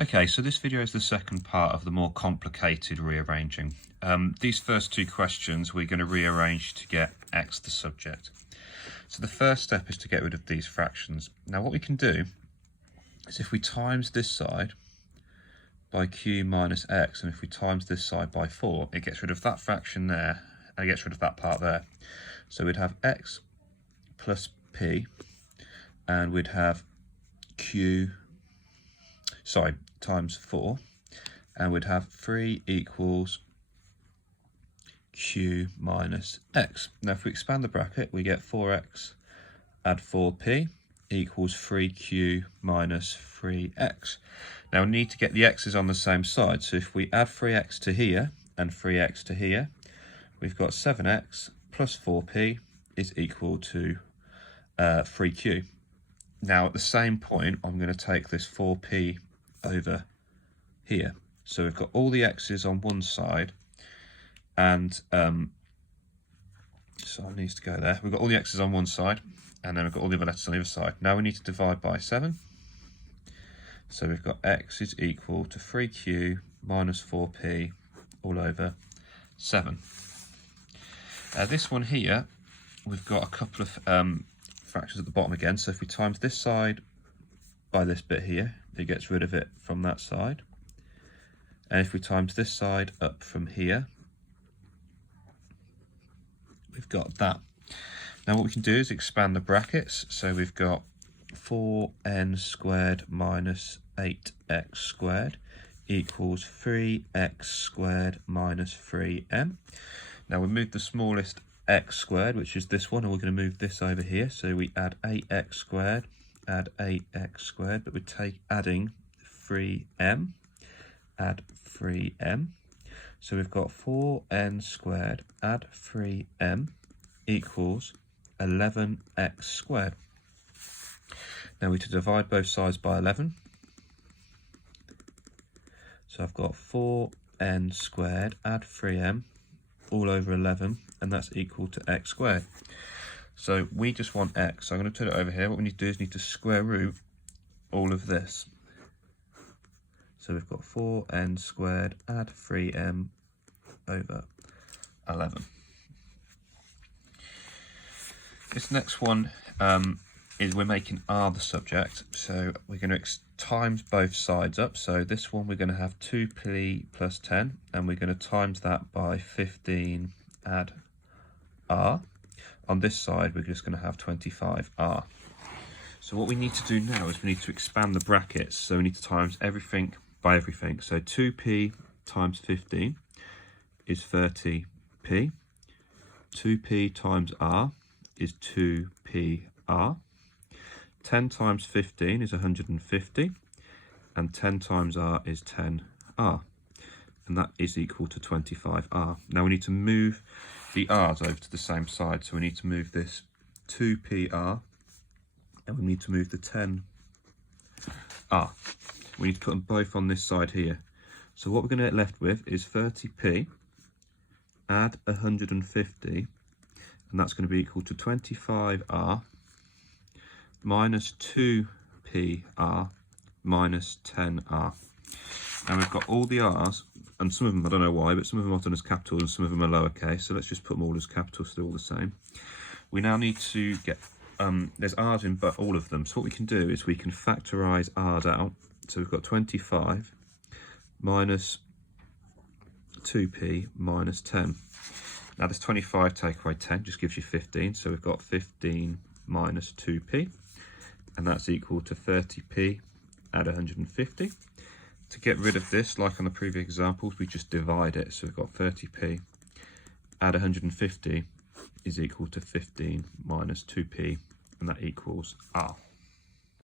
Okay, so this video is the second part of the more complicated rearranging. These first two questions we're going to rearrange to get x the subject. So the first step is to get rid of these fractions. Now what we can do is if we times this side by q minus x, and if we times this side by 4, it gets rid of that fraction there, and it gets rid of that part there. So we'd have x plus p, and we'd have times 4, and we'd have 3 equals q minus x. Now if we expand the bracket, we get 4x add 4p equals 3q minus 3x. Now we need to get the x's on the same side, so if we add 3x to here and 3x to here, we've got 7x plus 4p is equal to 3q. Now at the same point, I'm going to take this 4p over here. So we've got all the x's on one side, and so it needs to go there. We've got all the x's on one side, and then we've got all the other letters on the other side. Now we need to divide by 7. So we've got x is equal to 3q minus 4p all over 7. This one here, we've got a couple of fractions at the bottom again. So if we times this side by this bit here, it gets rid of it from that side. And if we times this side up from here, we've got that. Now what we can do is expand the brackets. So we've got 4n squared minus 8x squared equals 3x squared minus 3m. Now we move the smallest x squared, which is this one, and we're going to move this over here. So we add 8x squared, add 8x squared, but we're adding 3m, add 3m. So we've got 4n squared add 3m equals 11x squared. Now we need to divide both sides by 11. So I've got 4n squared add 3m all over 11, and that's equal to x squared. So we just want x. So I'm going to turn it over here. What we need to do is need to square root all of this. So we've got 4n squared add 3m over 11. This next one is we're making r the subject. So we're going to times both sides up. So this one we're going to have 2p plus 10, and we're going to times that by 15 add r. On this side we're just going to have 25r. So what we need to do now is we need to expand the brackets. So we need to times everything by everything. So 2p times 15 is 30p. 2p times r is 2pr. 10 times 15 is 150, and 10 times r is 10r, and that is equal to 25r. Now we need to move the r's over to the same side, so we need to move this 2pr, and we need to move the 10r. We need to put them both on this side here. So what we're going to get left with is 30p add 150, and that's going to be equal to 25r minus 2pr minus 10r. And we've got all the r's, and some of them, I don't know why, but some of them are done as capitals and some of them are lowercase, so let's just put them all as capitals, so they're all the same. We now need to get, there's r's in but all of them, so what we can do is we can factorise r's out. So we've got 25 minus 2p minus 10. Now this 25 take away 10 just gives you 15, so we've got 15 minus 2p, and that's equal to 30p add 150. To get rid of this, like on the previous examples, we just divide it. So we've got 30p add 150 is equal to 15 minus 2p, and that equals r.